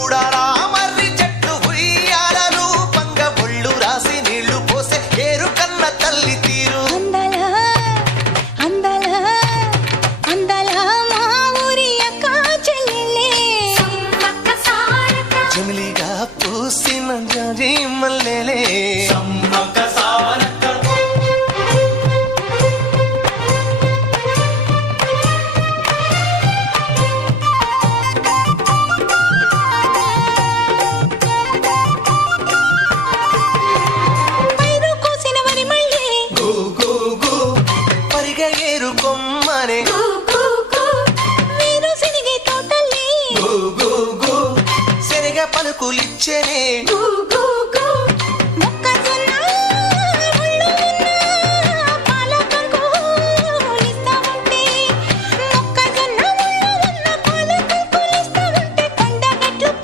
చూడాలా మర్రి చెట్టు ఉయ్యాలలు పంగ ఒళ్ళు రాసి నీళ్లు పోసే ఏరు కన్న తల్లి తీరు జమిలిగా పూసిన జాజి మల్లెలే ఏరు కొమ్మనే శనగ పలుకులిచ్చనే